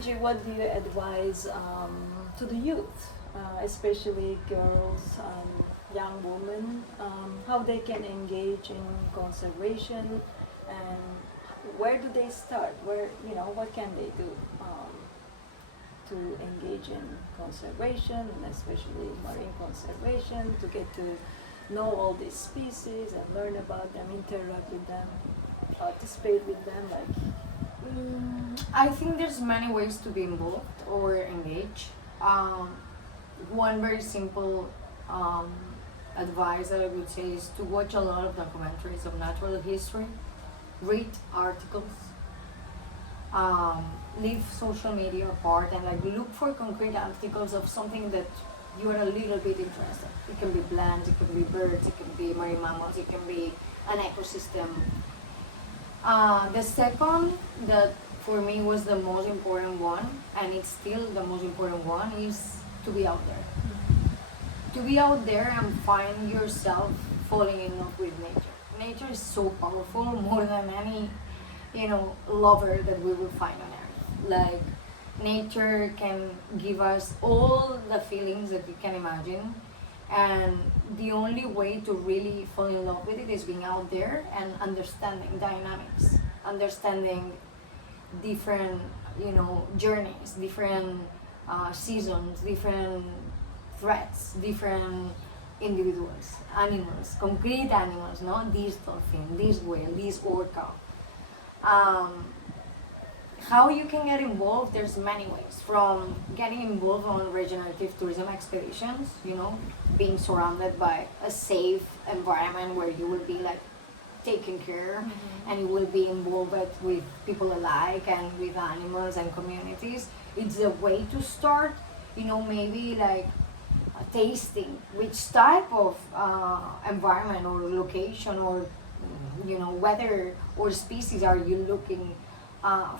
Reggie, what do you advise to the youth, especially girls, young women, how they can engage in conservation, and where do they start? Where, you know, what can they do to engage in conservation, and especially marine conservation, to get to know all these species and learn about them, interact with them, participate with them, like. I think there's many ways to be involved or engage. One very simple advice that I would say is to watch a lot of documentaries of natural history, read articles, leave social media apart, and like look for concrete articles of something that you are a little bit interested. It can be plants, it can be birds, it can be marine mammals, it can be an ecosystem. The second that for me was the most important one, and it's still the most important one, is to be out there. To be out there and find yourself falling in love with nature. Nature is so powerful, more than any, lover that we will find on earth. Like, nature can give us all the feelings that you can imagine, and the only way to really fall in love with it is being out there and understanding dynamics, understanding different, journeys, different seasons, different threats, different individuals, animals, concrete animals, no? This dolphin, this whale, this orca. How you can get involved, there's many ways. From getting involved on regenerative tourism expeditions, being surrounded by a safe environment where you will be like taken care, and you will be involved with people alike and with animals and communities. It's a way to start, maybe like tasting which type of environment or location or weather or species are you looking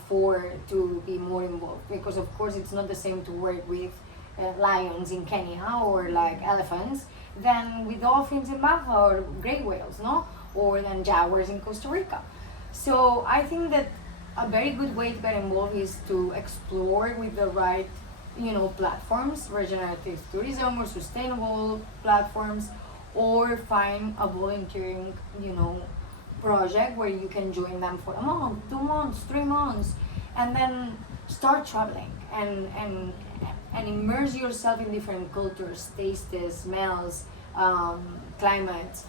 for to be more involved, because of course it's not the same to work with lions in Kenya or like elephants than with dolphins in Baja or gray whales, no? Or than jaguars in Costa Rica. So I think that a very good way to get involved is to explore with the right platforms, regenerative tourism or sustainable platforms, or find a volunteering project where you can join them for a month, 2 months, 3 months, and then start traveling and immerse yourself in different cultures, tastes, smells, climates,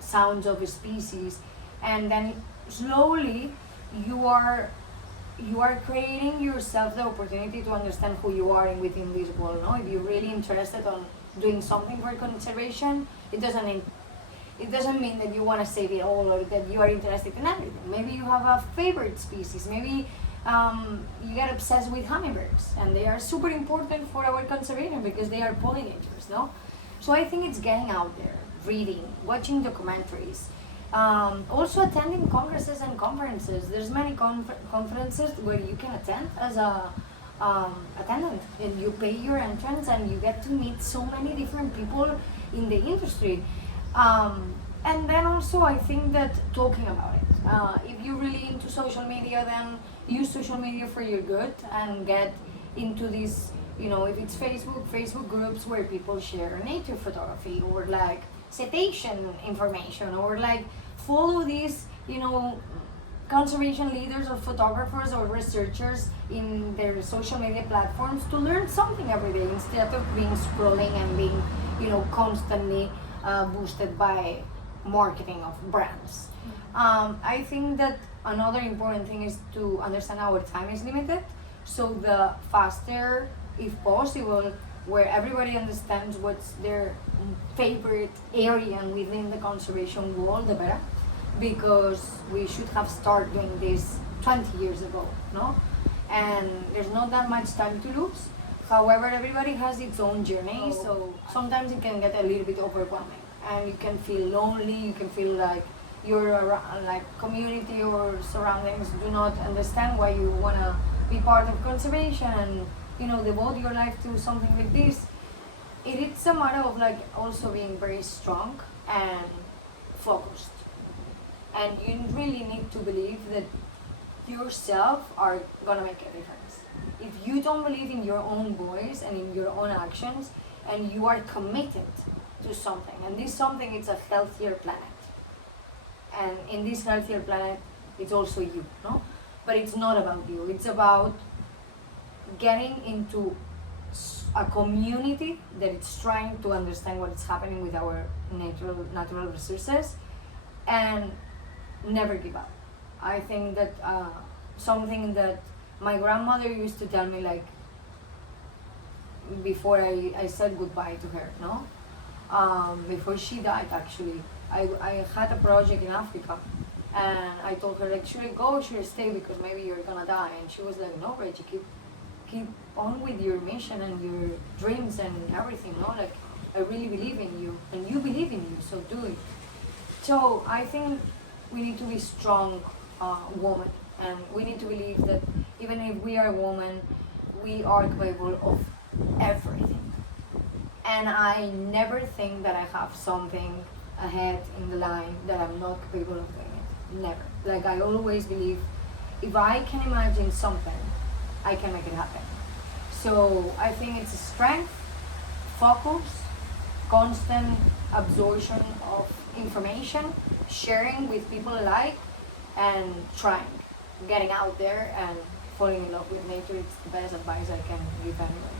sounds of a species, and then slowly you are creating yourself the opportunity to understand who you are within this world. No, if you're really interested on doing something for conservation, it doesn't mean that you want to save it all or that you are interested in everything. Maybe you have a favorite species. Maybe you get obsessed with hummingbirds, and they are super important for our conservation because they are pollinators, no? So I think it's getting out there, reading, watching documentaries, also attending congresses and conferences. There's many conferences where you can attend as a attendant, and you pay your entrance and you get to meet so many different people in the industry. And then also I think that talking about it, if you're really into social media, then use social media for your good and get into this, if it's Facebook groups where people share nature photography or like cetacean information, or like follow these, conservation leaders or photographers or researchers in their social media platforms to learn something every day instead of being scrolling and being, constantly boosted by marketing of brands. I think that another important thing is to understand our time is limited, so the faster, if possible, where everybody understands what's their favorite area within the conservation world, the better, because we should have started doing this 20 years ago, no? And there's not that much time to lose. However, everybody has its own journey, so sometimes it can get a little bit overwhelming, and you can feel lonely, you can feel like your community or surroundings do not understand why you want to be part of conservation and devote your life to something like this. It's a matter of like also being very strong and focused, and you really need to believe that yourself are gonna make a difference. If you don't believe in your own voice and in your own actions, and you are committed to something, and this something is a healthier planet, and in this healthier planet, it's also you, no? But it's not about you. It's about getting into a community that is trying to understand what is happening with our natural resources, and never give up. I think that something that my grandmother used to tell me, like, before I said goodbye to her, no? Before she died, actually, I had a project in Africa, and I told her, like, should I go or should I stay, because maybe you're gonna die? And she was like, no, Reggie, keep on with your mission and your dreams and everything, no? Like, I really believe in you, and you believe in you, so do it. So I think we need to be strong women, and we need to believe that even if we are women, we are capable of everything. And I never think that I have something ahead in the line that I'm not capable of doing it. Never. Like, I always believe if I can imagine something, I can make it happen. So I think it's a strength, focus, constant absorption of information, sharing with people alike, and trying, getting out there and falling in love with nature. It's the best advice I can give anyone.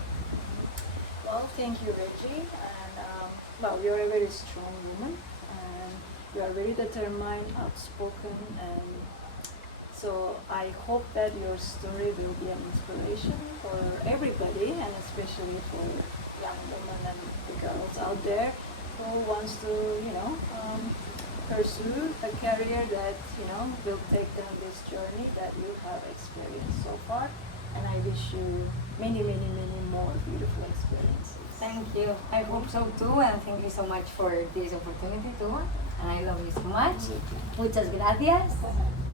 Well, thank you, Reggie. And well, you're a very strong woman, and you are very determined, outspoken, and so I hope that your story will be an inspiration for everybody, and especially for young women and the girls out there who wants to, pursue a career that, will take them this journey that you have experienced so far. And I wish you many, many, many more beautiful experiences. Thank you. I hope so too, and thank you so much for this opportunity too. And I love you so much. Muchas gracias.